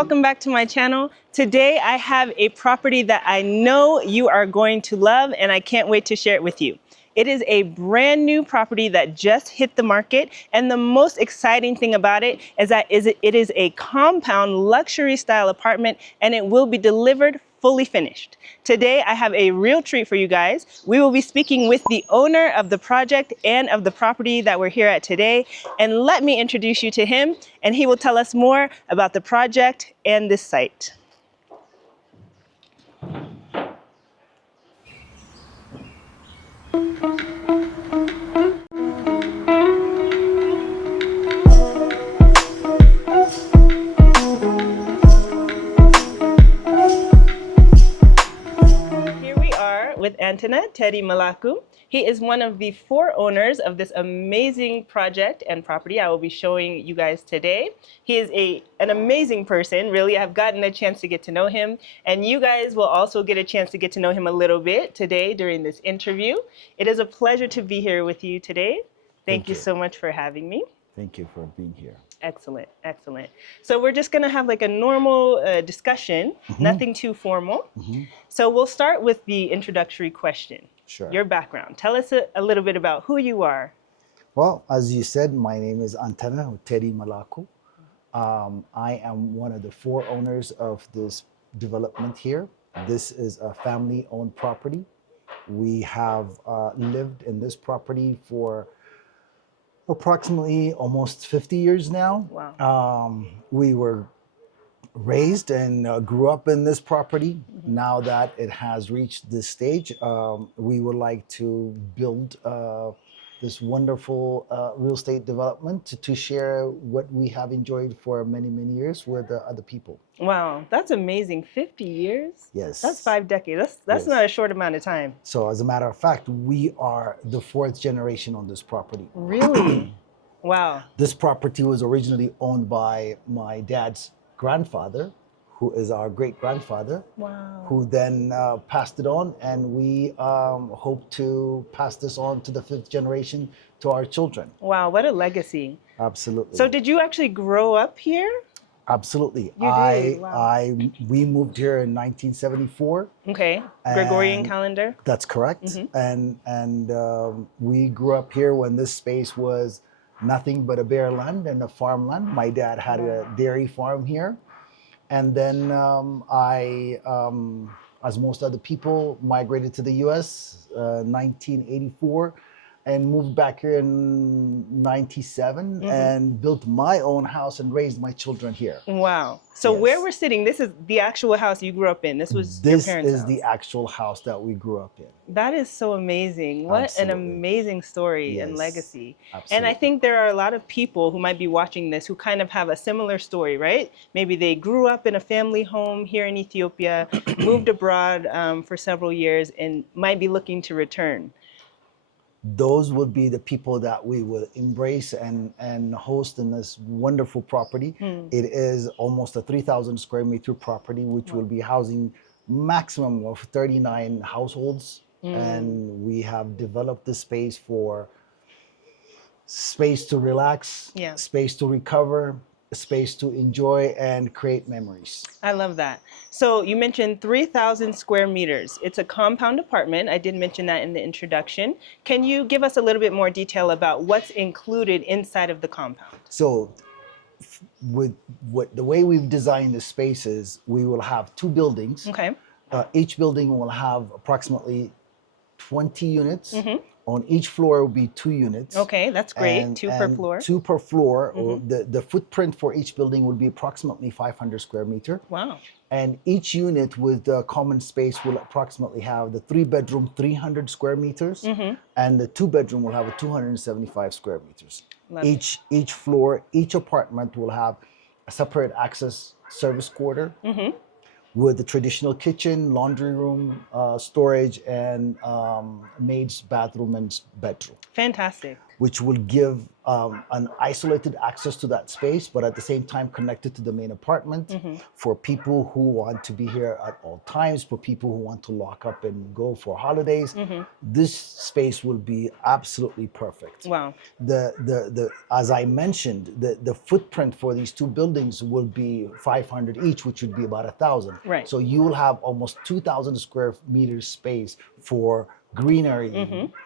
welcome back to my channel. Today I have a property that I know you are going to love and I can't wait to share it with you. It is a brand new property that just hit the market, and the most exciting thing about it is that it is a compound luxury style apartment and it will be delivered fully finished. Today I have a real treat for you guys. We will be speaking with the owner of the project and of the property that we're here at today, and let me introduce you to him and he will tell us more about the project and this site. With Antona Teddy Malaku. He is one of the 4 owners of this amazing project and property I will be showing you guys today. He is an amazing person, really. I've gotten a chance to get to know him, and you guys will also get a chance to get to know him a little bit today during this interview. It is a pleasure to be here with you today. Thank you so much for having me. Thank you for being here. Excellent, excellent. So we're just going to have like a normal discussion, nothing too formal. So we'll start with the introductory question. Sure. Your background. Tell us a little bit about who you are. Well, as you said, my name is Antona Teddy Malaku. I am one of the 4 owners of this development here. This is a family-owned property. We have lived in this property for approximately almost 50 years now. Wow. We were raised and grew up in this property. Now that it has reached this stage, we would like to build this wonderful real estate development to share what we have enjoyed for many, many years with other people. Wow, that's amazing. 50 years? Yes. That's 5 decades. That's not a short amount of time. So as a matter of fact, we are the 4th generation on this property. Really? Wow. This property was originally owned by my dad's grandfather, who is our great-grandfather. Wow. Who then passed it on, and we hope to pass this on to the 5th generation to our children. Wow, what a legacy. Absolutely. So did you actually grow up here? Absolutely. You did? Wow. We moved here in 1974. Okay, Gregorian calendar. That's correct. And we grew up here when this space was nothing but a bare land and a farmland. My dad had a dairy farm here. And then as most other people, migrated to the US 1984 and moved back here in 97 and built my own house and raised my children here. Wow. So where we're sitting, this is the actual house you grew up in. This was your parents' house. This is the actual house that we grew up in. That is so amazing. What an amazing story and legacy. Absolutely. And I think there are a lot of people who might be watching this who kind of have a similar story, right? Maybe they grew up in a family home here in Ethiopia, moved abroad for several years, and might be looking to return. Those would be the people that we would embrace and host in this wonderful property. It is almost a 3,000 square meter property, which will be housing maximum of 39 households. And we have developed this space for space to relax, space to recover, space to enjoy and create memories. I love that. So you mentioned 3,000 square meters. It's a compound apartment. I did mention that in the introduction. Can you give us a little bit more detail about what's included inside of the compound? So with the way we've designed the spaces, we will have 2 buildings. Okay. Each building will have approximately 20 units. On each floor will be 2 units. Okay, that's great. 2 per floor. 2 per floor. The footprint for each building would be approximately 500 square meter. Wow. And each unit with the common space will approximately have the 3-bedroom 300 square meters, and the 2-bedroom will have a 275 square meters. Each floor, each apartment will have a separate access service quarter. With the traditional kitchen, laundry room, storage, and maid's bathroom and bedroom. Fantastic. which will give an isolated access to that space, but at the same time connected to the main apartment for people who want to be here at all times, for people who want to lock up and go for holidays. This space will be absolutely perfect. Wow. The as I mentioned, the footprint for these two buildings will be 500 each, which would be about 1,000. Right. So you will have almost 2,000 square meters space for greenery,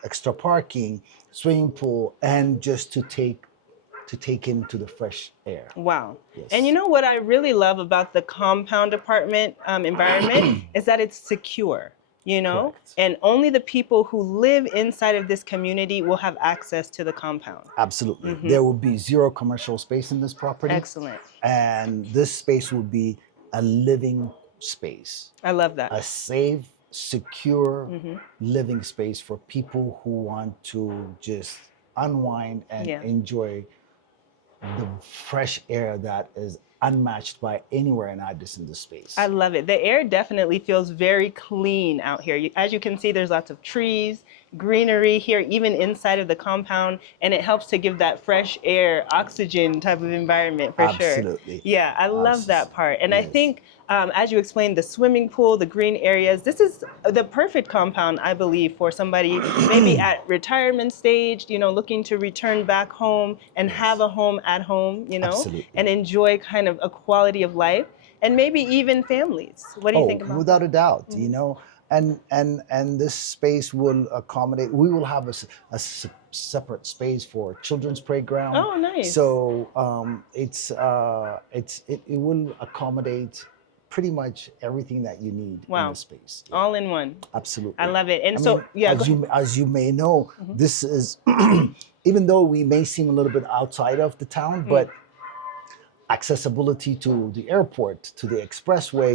extra parking, swimming pool, and just to take into the fresh air. Wow. Yes. And you know what I really love about the compound apartment environment is that it's secure, you know, Correct. and only the people who live inside of this community will have access to the compound. Absolutely. There will be zero commercial space in this property. Excellent. And this space will be a living space, I love that. a safe, secure living space for people who want to just unwind and Yeah. enjoy the fresh air that is unmatched by anywhere in Addis in this space. I love it. The air definitely feels very clean out here. As you can see, there's lots of trees, greenery here, even inside of the compound, and it helps to give that fresh air, oxygen type of environment for sure. Absolutely. Yeah, I love that part. And I Yes. think, as you explained, the swimming pool, the green areas, this is the perfect compound, I believe, for somebody maybe at retirement stage, you know, looking to return back home and have a home at home, you know, Absolutely. and enjoy kind of a quality of life, and maybe even families. What do you think about without a doubt, you know, and this space will accommodate. We will have separate space for children's playground. Oh, nice. So it will accommodate pretty much everything that you need in Wow. the space. Yeah, All in one. absolutely. I love it. And I so, mean, yeah, as you may know, this is even though we may seem a little bit outside of the town, but accessibility to the airport, to the expressway,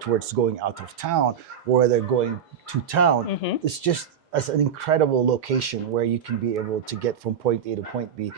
towards going out of town, or they're going to town. It's just as an incredible location where you can be able to get from point A to point B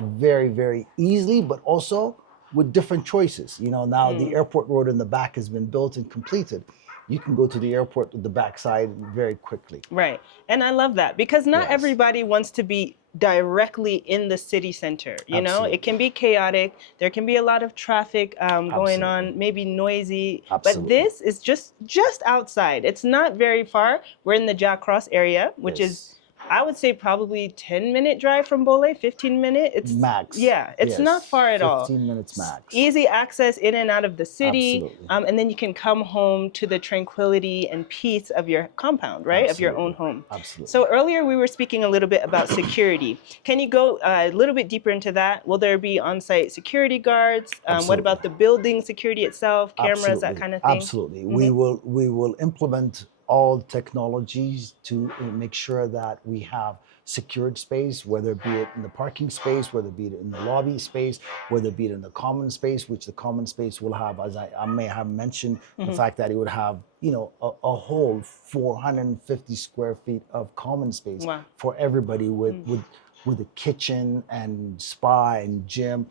very, very easily, but also with different choices. You know, now the airport road in the back has been built and completed. You can go to the airport with the backside very quickly. right. And I love that because not Yes. everybody wants to be directly in the city center. You know, Absolutely. it can be chaotic. There can be a lot of traffic going on, Absolutely. maybe noisy. Absolutely. But this is just outside. It's not very far. We're in the Jack Cross area, which Yes. is, I would say, probably 10-minute drive from Bole, 15-minute. It's Max. Yeah, it's Yes. not far at all. 15 minutes max. Easy access in and out of the city, Absolutely. and then you can come home to the tranquility and peace of your compound, right? Of your own home. Absolutely. So earlier we were speaking a little bit about security. Can you go a little bit deeper into that? Will there be on-site security guards? What Absolutely. about the building security itself, cameras, that kind of thing? Absolutely. We will implement all technologies to make sure that we have secured space, whether be it in the parking space, whether be it in the lobby space, whether be it in the common space, which the common space will have, as I may have mentioned, the fact that it would have, you know, a whole 450 square feet of common space Wow. for everybody with a kitchen and spa and gym.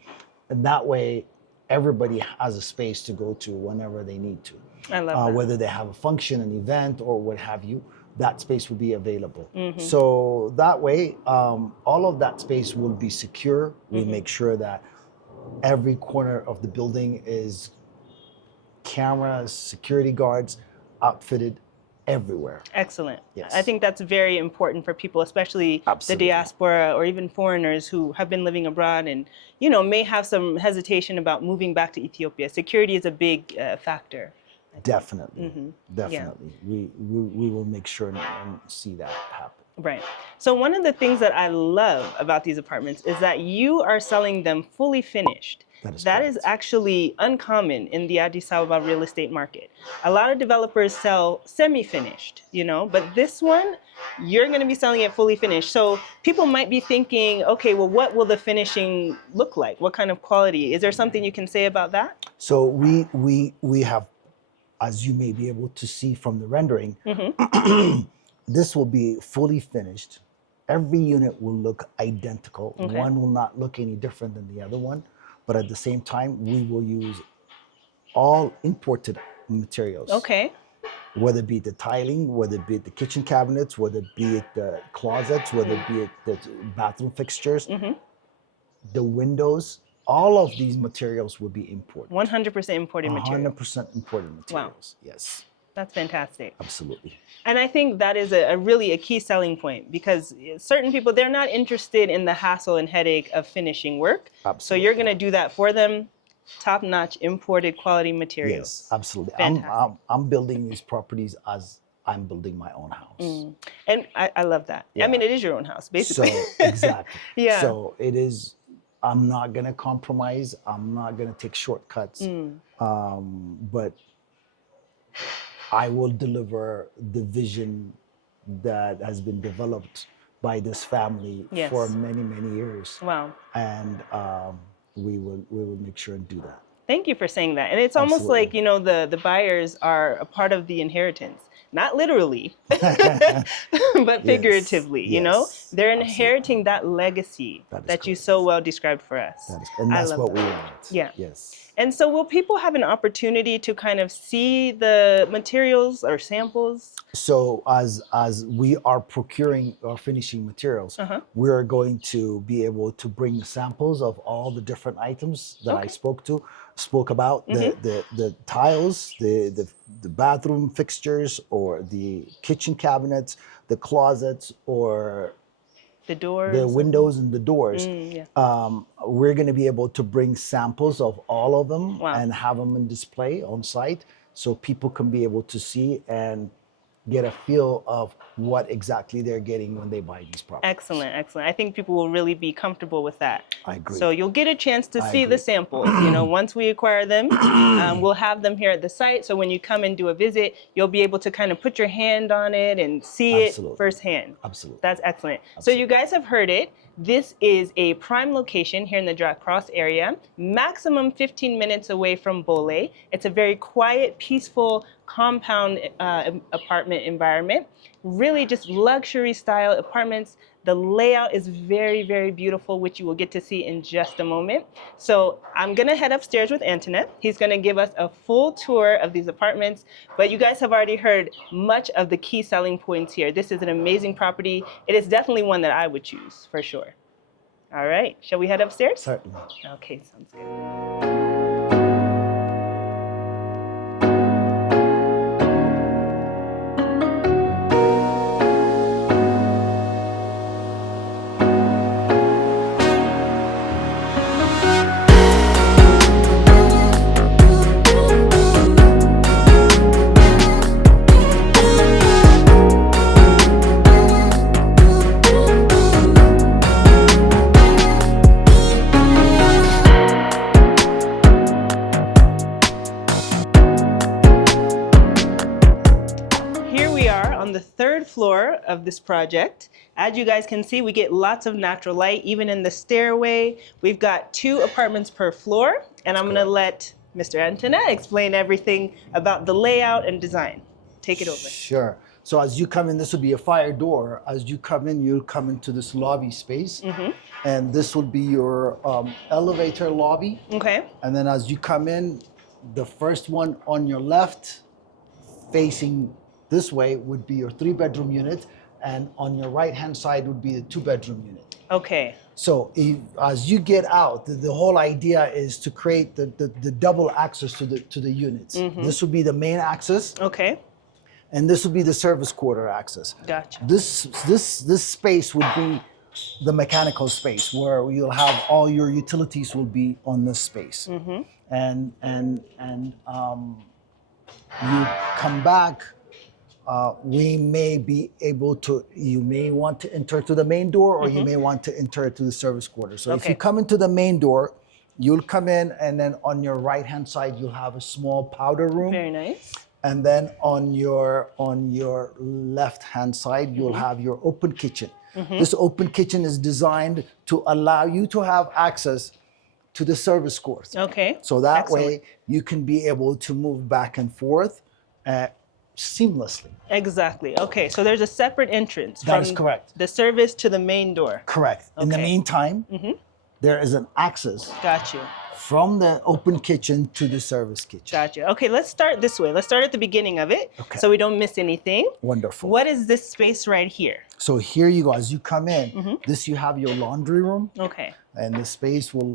And that way, everybody has a space to go to whenever they need to. I love that. Whether they have a function, an event, or what have you, that space will be available. So that way, all of that space will be secure. We make sure that every corner of the building is cameras, security guards outfitted everywhere. Excellent. Yes. I think that's very important for people, especially Absolutely. the diaspora or even foreigners who have been living abroad and, you know, may have some hesitation about moving back to Ethiopia. Security is a big factor. Definitely, definitely. We will make sure and see that happen. Right. So one of the things that I love about these apartments is that you are selling them fully finished. That is correct. actually uncommon in the Addis Ababa real estate market. A lot of developers sell semi-finished, you know, but this one, you're going to be selling it fully finished. So people might be thinking, okay, well, what will the finishing look like? What kind of quality? Is there something you can say about that? So we have, as you may be able to see from the rendering, this will be fully finished. Every unit will look identical. Okay. One will not look any different than the other one. But at the same time, we will use all imported materials. Okay. whether it be the tiling, whether it be the kitchen cabinets, whether it be the closets, whether it be the bathroom fixtures, the windows, all of these materials will be imported. 100% imported material. 100% imported materials. Yes, That's fantastic. absolutely. And I think that is a really a key selling point, because certain people, they're not interested in the hassle and headache of finishing work. Absolutely. So you're going to do that for them. Top-notch imported quality materials. Yes, absolutely. Fantastic. I'm building these properties as I'm building my own house. And I love that. I mean, it is your own house, basically. So exactly. Yeah. So it is. I'm not gonna compromise. I'm not gonna take shortcuts. But I will deliver the vision that has been developed by this family Yes. for many, many years. Wow. And we will make sure and do that. Thank you for saying that. And it's almost Absolutely. like, you know, the buyers are a part of the inheritance. Not literally, but figuratively, you know? yes, They're inheriting that legacy that you correct. so well described for us. And I that's love what we that. want. Yeah. Yes. And so will people have an opportunity to kind of see the materials or samples? So as we are procuring or finishing materials, we're going to be able to bring samples of all the different items that I spoke about, the tiles, the bathroom fixtures, or the kitchen cabinets, the closets, or The doors? the windows and the doors. We're going to be able to bring samples of all of them and have them in display on site, so people can be able to see and get a feel of what exactly they're getting when they buy these properties. Excellent, excellent. I think people will really be comfortable with that. I agree. So you'll get a chance to see the samples. You know, once we acquire them, we'll have them here at the site. So when you come and do a visit, you'll be able to kind of put your hand on it and see it firsthand. Absolutely. That's excellent. So you guys have heard it. This is a prime location here in the Drac Cross area, maximum 15 minutes away from Bole. It's a very quiet, peaceful compound apartment environment. Really just luxury style apartments. The layout is very, very beautiful, which you will get to see in just a moment. So I'm gonna head upstairs with Antoinette. He's gonna give us a full tour of these apartments, but you guys have already heard much of the key selling points here. This is an amazing property. It is definitely one that I would choose, for sure. All right, shall we head upstairs? Certainly. Okay, sounds good. Floor of this project. As you guys can see, we get lots of natural light, even in the stairway. We've got 2 apartments per floor, and I'm gonna let Mr. Antoinette explain everything about the layout and design. Take it over. Sure. So as you come in, this will be a fire door. As you come in, you'll come into this lobby space, and this will be your elevator lobby. Okay. And then as you come in, the first one on your left, facing this way, would be your 3-bedroom unit, and on your right-hand side would be the 2-bedroom unit. Okay. So as you get out, the whole idea is to create the double access to the units. This would be the main access. Okay. And this would be the service quarter access. Gotcha. This space would be the mechanical space, where you'll have all your utilities will be on this space. And you come back. We may be able to, you may want to enter to the main door, or you may want to enter to the service quarter. So if you come into the main door, you'll come in, and then on your right-hand side, you'll have a small powder room. Very nice. And then on your left-hand side, you'll have your open kitchen. This open kitchen is designed to allow you to have access to the service court. Okay. So that way, you can be able to move back and forth seamlessly. Exactly. Okay, so there's a separate entrance That is correct. The service to the main door. Correct. In the meantime, there is an access Got you. from the open kitchen to the service kitchen. Got you. Okay, let's start this way. Let's start at the beginning of it Okay. so we don't miss anything. Wonderful. What is this space right here? So here you go. As you come in, this you have your laundry room. Okay. And the space will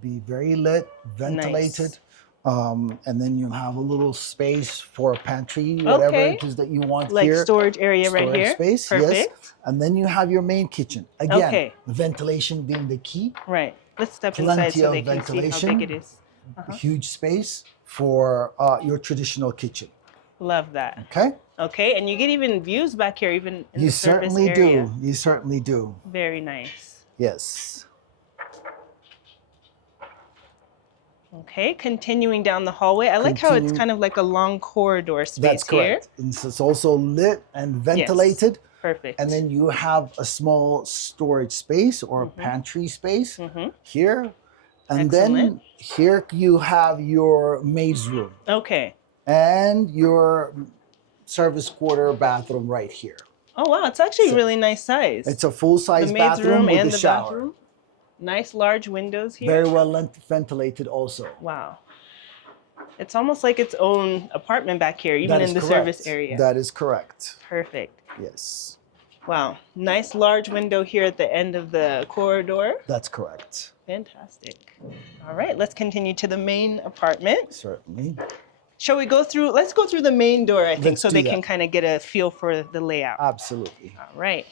be very lit, ventilated. And then you'll have a little space for a pantry, whatever it is that you want like here. Like storage area right here. Space, Perfect. yes. And then you have your main kitchen. Again, Okay. ventilation being the key. Right. Let's step Plenty inside so of they can see how ventilation. big it is. Huge space for your traditional kitchen. Love that. Okay? Okay, and you get even views back here, even in the service certainly area. do. You certainly do. Very nice. Yes. Okay, continuing down the hallway. I like how it's kind of like a long corridor space That's correct. here. And so it's also lit and ventilated. Yes. Perfect. And then you have a small storage space or a pantry space here. And then Excellent. here you have your maid's room Okay. and your service quarter bathroom right here. Oh wow, it's actually really nice size. It's a full-size the maid's bathroom room with and a the shower. bathroom. Nice large windows here. Very well ventilated also. Wow. It's almost like its own apartment back here, even That in is the correct. service area. That is correct. Perfect. Yes. Wow. Nice large window here at the end of the corridor. That's correct. Fantastic. All right, let's continue to the main apartment. Certainly. Shall we go through? Let's go through the main door, I think, Let's so do they that. can kind of get a feel for the layout. Absolutely. All right.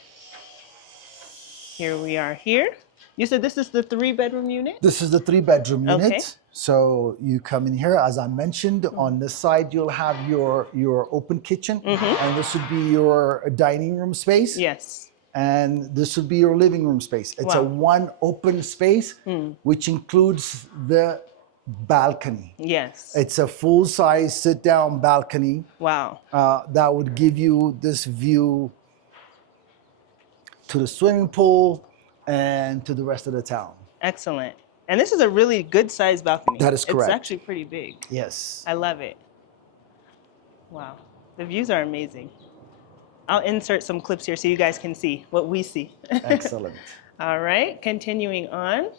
Here we are here. You said this is the 3-bedroom unit? This is the 3-bedroom unit. Okay. So you come in here, as I mentioned, on this side you'll have your open kitchen, and this would be your dining room space. Yes. And this would be your living room space. It's a one open space, which includes the balcony. Yes. It's a full-size sit-down balcony. Wow. That would give you this view to the swimming pool and to the rest of the town. Excellent. And this is a really good sized balcony. That is correct. It's actually pretty big. Yes. I love it. Wow. The views are amazing. I'll insert some clips here so you guys can see what we see. Excellent. All right, continuing on.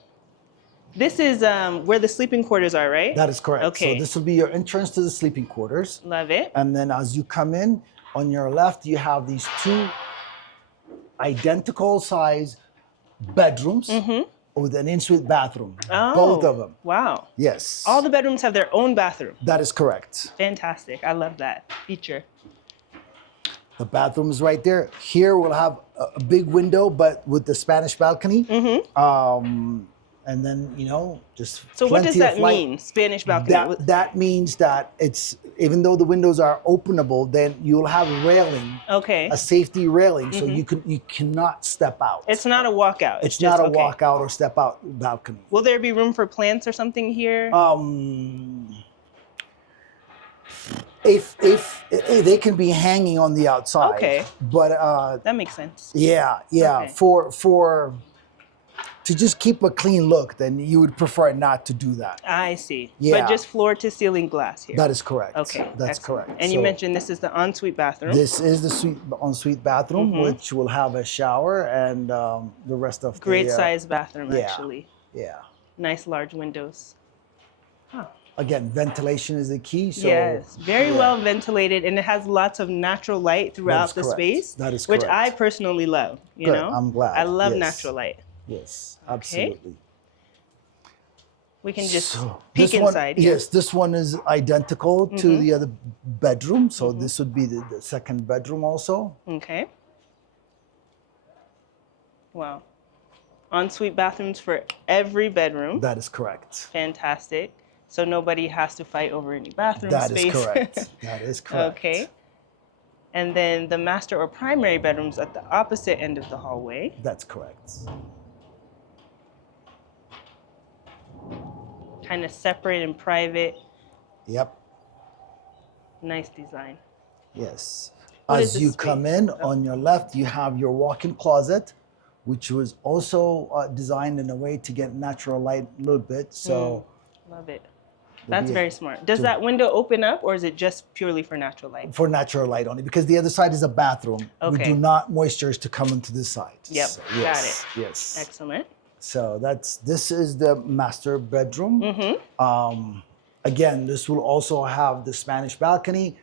This is where the sleeping quarters are, right? That is correct. Okay. So this will be your entrance to the sleeping quarters. Love it. And then as you come in, on your left, you have these 2 identical size bedrooms with an en-suite bathroom. Oh, Both of them. Wow. Yes. All the bedrooms have their own bathroom. That is correct. Fantastic. I love that feature. The bathroom is right there. Here we'll have a big window, but with the Spanish balcony. And then, just So what plenty does of that light. mean, Spanish balcony? That means that it's, even though the windows are openable, then you'll have railing, Okay. a safety railing, so you cannot step out. It's not a walkout. It's just, not a okay. walkout or step out balcony. Will there be room for plants or something here? If they can be hanging on the outside. Okay. But That makes sense. yeah. Okay. For to just keep a clean look, then you would prefer not to do that. I see. Yeah. But just floor to ceiling glass here. That is correct. Okay. That's excellent. correct. And you So mentioned this is the ensuite bathroom. this is the ensuite bathroom, which will have a shower and the rest of Great the size bathroom, yeah. actually. Yeah. Nice large windows. Again, ventilation is the key. So Yes, very well ventilated, and it has lots of natural light throughout the correct. space, That is which correct. I personally love. You Good. know, I'm glad. I love Yes. natural light. Yes, absolutely. We can just So peek this one, inside here. yes, this one is identical to the other bedroom. So this would be the second bedroom also. Okay. Wow. Ensuite bathrooms for every bedroom. That is correct. Fantastic. So nobody has to fight over any bathroom That space. is correct. That is correct. Okay. And then the master or primary bedrooms at the opposite end of the hallway. That's correct. Kind of separate and private. Yep. Nice design. Yes. What is As this you space? come in, on your left, you have your walk-in closet, which was also designed in a way to get natural light a little bit. So Love it. That's be very smart. Does that window open up, or is it just purely for natural light? for natural light only, because the other side is a bathroom. We Okay. do not moistures to come into this side. Yep, So, got yes, it. Yes. Excellent. So this is the master bedroom. Again, this will also have the Spanish balcony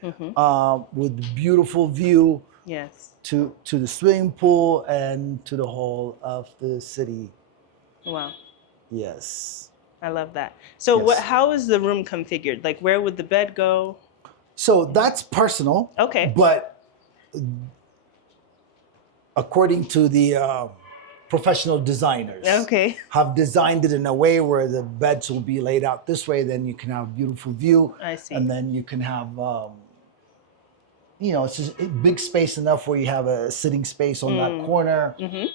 with beautiful view Yes. to the swimming pool and to the whole of the city. Wow. Yes. I love that. So Yes. how is the room configured? Like where would the bed go? So that's personal. Okay. But according to the professional designers, Okay. have designed it in a way where the beds will be laid out this way. Then you can have beautiful view, I see. and then you can have, it's just a big space enough where you have a sitting space on that corner. And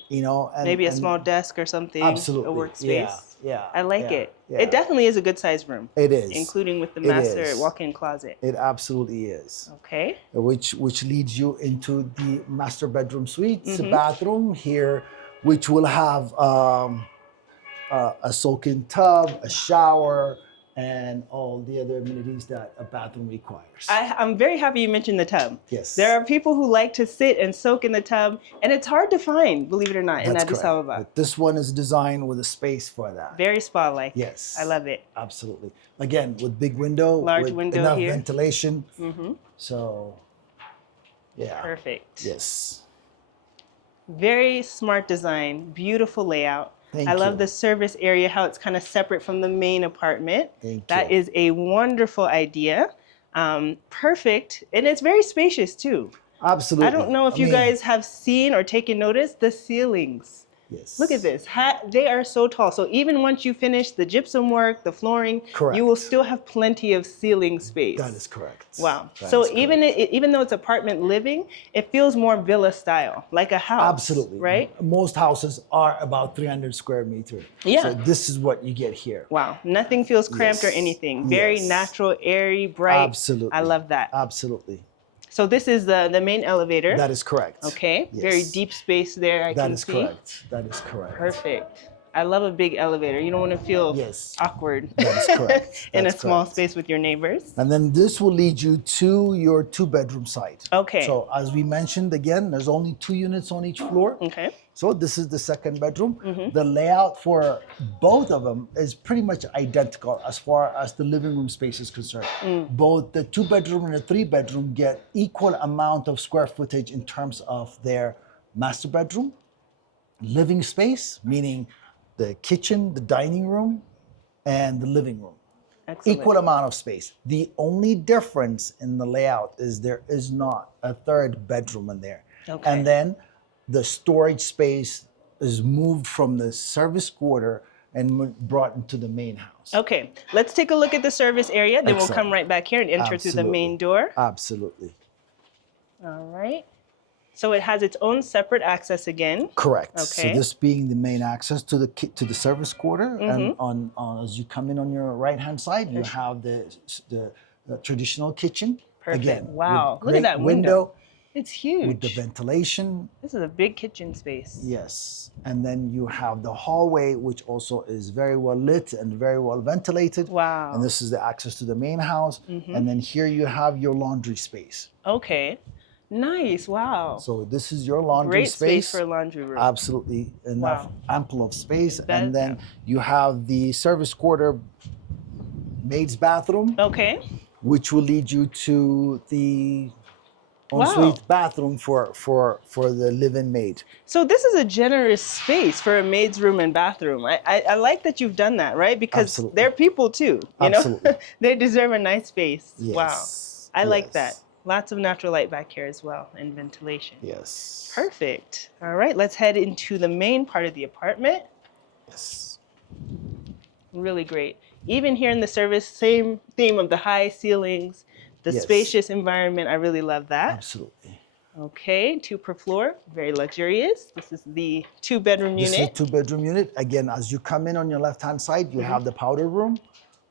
Maybe a and small desk or something. absolutely, A workspace. yeah. I like yeah, it. yeah. It definitely is a good sized room. It is, including with the It master is. walk-in closet. It absolutely is. Okay. Which leads you into the master bedroom suites, bathroom here, which will have a soak-in tub, a shower, and all the other amenities that a bathroom requires. I'm very happy you mentioned the tub. Yes. There are people who like to sit and soak in the tub, and it's hard to find, believe it or not, in That's Addis correct. Ababa. But this one is designed with a space for that. Very spa-like. Yes. I love it. Absolutely. Again, with big window, Large with window enough here. ventilation. So, yeah. Perfect. Yes. Very smart design, beautiful layout. Thank I love you. the service area, how it's kind of separate from the main apartment. Thank That you. is a wonderful idea. Perfect. And it's very spacious too. Absolutely. I don't know if you guys have seen or taken notice the ceilings. Yes. Look at this. They are so tall. So even once you finish the gypsum work, the flooring, Correct. you will still have plenty of ceiling space. That is correct. Wow. That So is correct. even though it's apartment living, it feels more villa style, like a house. Absolutely. Right? Most houses are about 300 square meters. Yeah. So this is what you get here. Wow. Nothing feels cramped or Yes. anything. Very Yes. natural, airy, bright. Absolutely. I love that. Absolutely. So this is the main elevator. That is correct. Okay. Yes. Very deep space there, I That can is see. correct. That is correct. Perfect. I love a big elevator. You don't want to feel Yes. awkward That is correct. in a That's small correct. space with your neighbors. And then this will lead you to your two-bedroom site. Okay. So as we mentioned again, there's only 2 units on each floor. Okay. So this is the second bedroom. The layout for both of them is pretty much identical as far as the living room space is concerned. Both the 2-bedroom and the 3-bedroom get equal amount of square footage in terms of their master bedroom, living space, meaning the kitchen, the dining room, and the living room. Excellent. Equal amount of space. The only difference in the layout is there is not a third bedroom in there. Okay. And then the storage space is moved from the service quarter and brought into the main house. Okay. Let's take a look at the service area. Then we'll Excellent. come right back here and enter through the Absolutely. main door. Absolutely. All right. So it has its own separate access again. Correct. Okay. So this being the main access to the service quarter, and on as you come in on your right hand side, you have the traditional kitchen. Perfect. Again, Wow. with Look at great that window. It's huge. with the ventilation. This is a big kitchen space. Yes, and then you have the hallway, which also is very well lit and very well ventilated. Wow. And this is the access to the main house. And then here you have your laundry space. Okay. Nice. Wow. So this is your laundry Great space for a laundry room. Absolutely enough, Wow. ample of space. That- And then you have the service quarter maid's bathroom, Okay. which will lead you to the Wow. ensuite bathroom for the live-in maid. So this is a generous space for a maid's room and bathroom. I like that you've done that, right? Because Absolutely. they're people too. You Absolutely. know, they deserve a nice space. Yes. Wow. I like that. Yes. Lots of natural light back here as well and ventilation. Yes. Perfect. All right, let's head into the main part of the apartment. Yes. Really great. Even here in the service, same theme of the high ceilings, the Yes. spacious environment. I really love that. Absolutely. Okay, 2 per floor, very luxurious. This is the 2-bedroom This is a unit. 2-bedroom unit. Again, as you come in on your left-hand side, you have the powder room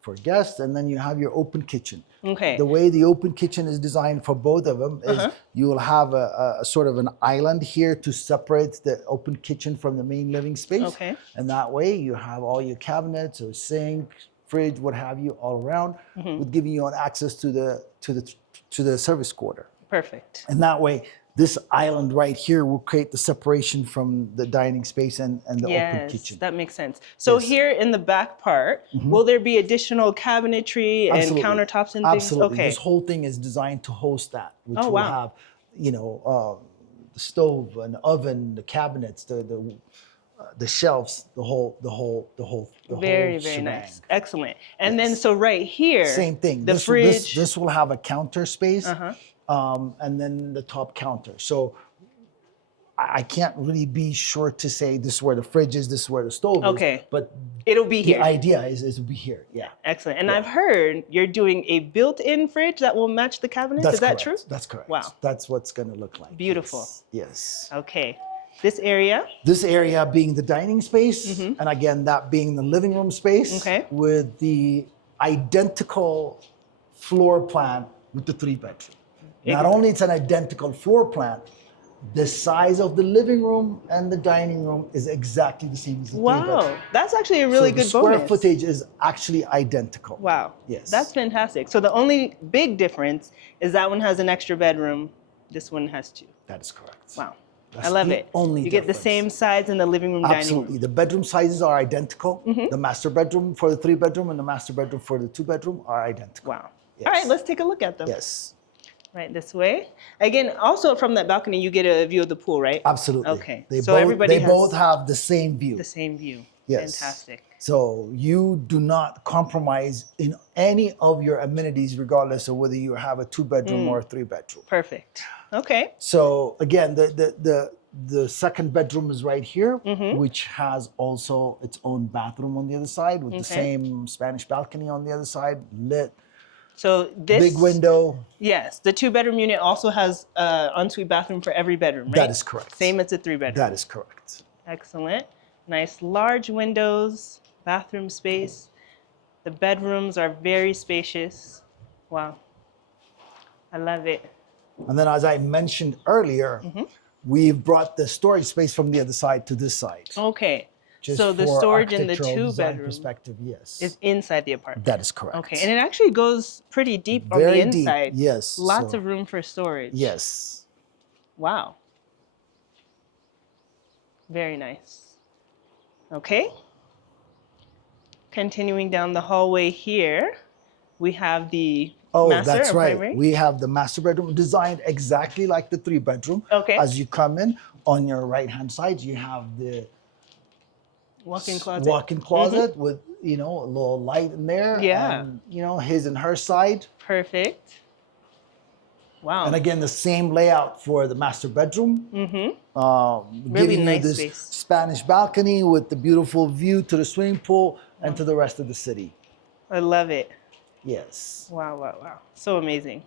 for guests, and then you have your open kitchen. Okay. The way the open kitchen is designed for both of them is you will have a sort of an island here to separate the open kitchen from the main living space. Okay. And that way you have all your cabinets or sink, fridge, what have you, all around, with giving you an access to the service quarter. Perfect. And that way, this island right here will create the separation from the dining space and the open Yes, kitchen. that makes sense. So Yes. here in the back part, will there be additional cabinetry and Absolutely. countertops and things? Absolutely. Okay. This whole thing is designed to host that, which Oh, will wow. have, the stove, an oven, the cabinets, the shelves, the whole Very, very shebang. nice. Excellent. And then Yes. so right here, Same thing. the fridge. This will have a counter space, Uh-huh. and then the top counter. So I can't really be sure to say this is where the fridge is, this is where the stove Okay. is, but It'll be the here. idea is to be here. Yeah. Excellent. And I've heard you're doing a built-in fridge that will match the cabinets. That's Is that correct. true? That's correct. Wow. That's what's going to look like. Beautiful. Yes. Okay. This area. This area being the dining space, and again, that being the living room space, Okay. with the identical floor plan with the 3-bedroom. Not only it's an identical floor plan, the size of the living room and the dining room is exactly the same as the 3-bedroom. Wow. That's actually a really So good the square bonus. footage is actually identical. Wow. Yes. That's fantastic. So the only big difference is that one has an extra bedroom. This one has 2. That is correct. Wow. That's I love the it. only You get the difference. same size in the living room, dining Absolutely. room. The bedroom sizes are identical. The master bedroom for the 3-bedroom and the master bedroom for the 2-bedroom are identical. Wow. Yes. All right, let's take a look at them. Yes. Right this way. Again, also from that balcony, you get a view of the pool, right? Absolutely. Okay. They So both, everybody they has both have the same view. the same view. Yes. Fantastic. So you do not compromise in any of your amenities, regardless of whether you have a 2-bedroom or a 3-bedroom. Perfect. Okay. So again, the second bedroom is right here, which has also its own bathroom on the other side with the same Spanish balcony on the other side, lit, So this big window. Yes, the 2-bedroom unit also has an ensuite bathroom for every bedroom, right? That is correct. Same as the 3-bedroom. That is correct. Excellent. Nice large windows, bathroom space. The bedrooms are very spacious. Wow. I love it. And then, as I mentioned earlier, we've brought the storage space from the other side to this side. Okay. Just So the for storage in the architectural design 2-bedroom perspective, yes. is inside the apartment. That is correct. Okay, and it actually goes pretty deep on Very the deep, inside. yes. Lots So- of room for storage. Yes. Wow. Very nice. Okay. Continuing down the hallway here, we have the Oh, master that's or right. primary. We have the master bedroom designed exactly like the 3-bedroom. Okay. As you come in, on your right-hand side, you have the Walk-in closet. walk-in closet with, a little light in there. Yeah. And, his and her side. Perfect. Wow. And again, the same layout for the master bedroom. Really Giving nice you this space. Spanish balcony with the beautiful view to the swimming pool and to the rest of the city. I love it. Yes. Wow, wow, wow. So amazing.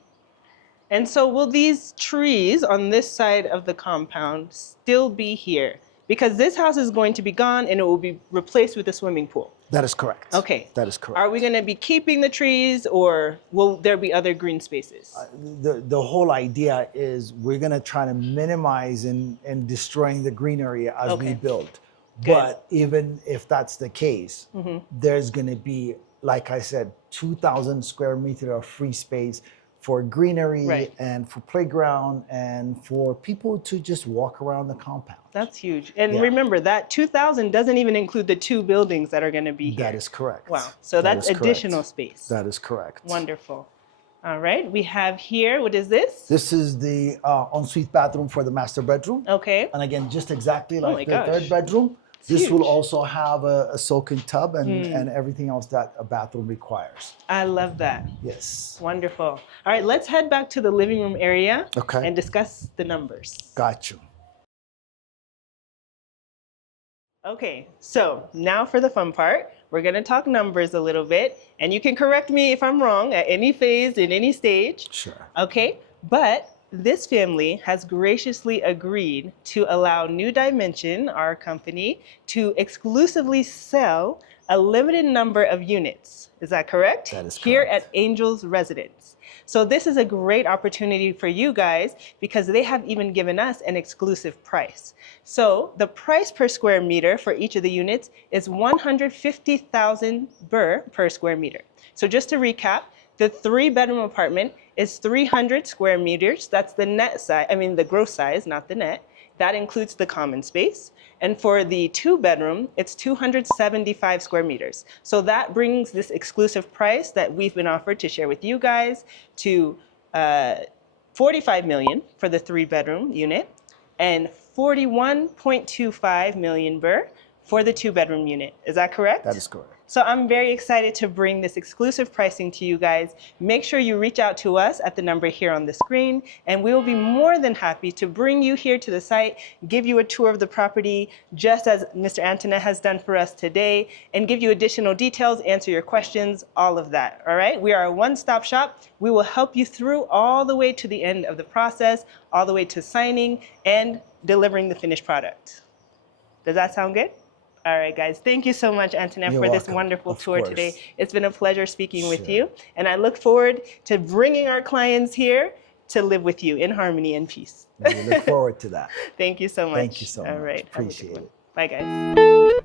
And so will these trees on this side of the compound still be here? Because this house is going to be gone and it will be replaced with a swimming pool. That is correct. Okay. That is correct. Are we going to be keeping the trees or will there be other green spaces? The whole idea is we're going to try to minimize and destroying the greenery as we Okay. build. Good. But even if that's the case, there's going to be, like I said, 2,000 square meters of free space for greenery Right. and for playground and for people to just walk around the compound. That's huge. And Yeah. remember, that 2,000 doesn't even include the 2 buildings that are going to be here. That is correct. Wow. So That that's is correct. additional space. That is correct. Wonderful. All right. We have here, what is this? This is the ensuite bathroom for the master bedroom. Okay. And again, just exactly my like the gosh. 3rd bedroom. This huge. will also have a soaking tub and everything else that a bathroom requires. I love that. Yes. Wonderful. All right, let's head back to the living room area Okay. and discuss the numbers. Got you. Okay, so now for the fun part. We're going to talk numbers a little bit, and you can correct me if I'm wrong at any phase, in any stage. Sure. Okay, but this family has graciously agreed to allow New Dimension, our company, to exclusively sell a limited number of units. Is that correct? That is Here correct. at Angel's Residence. So this is a great opportunity for you guys because they have even given us an exclusive price. So the price per square meter for each of the units is 150,000 Birr per square meter. So just to recap, The 3-bedroom apartment is 300 square meters. That's the net size, the gross size, not the net. That includes the common space. And for the 2-bedroom, it's 275 square meters. So that brings this exclusive price that we've been offered to share with you guys to 45 million for the 3-bedroom unit and 41.25 million Birr for the 2-bedroom unit. Is that correct? That is correct. So I'm very excited to bring this exclusive pricing to you guys. Make sure you reach out to us at the number here on the screen, and we will be more than happy to bring you here to the site, give you a tour of the property, just as Mr. Antoinette has done for us today, and give you additional details, answer your questions, all of that, all right? We are a one-stop shop. We will help you through all the way to the end of the process, all the way to signing and delivering the finished product. Does that sound good? All right, guys. Thank you so much, Antoinette, for this wonderful tour today. It's been a pleasure speaking with you. And I look forward to bringing our clients here to live with you in harmony and peace. We look forward to that. Thank you so much. Thank you so much. All right. Appreciate it. Bye, guys.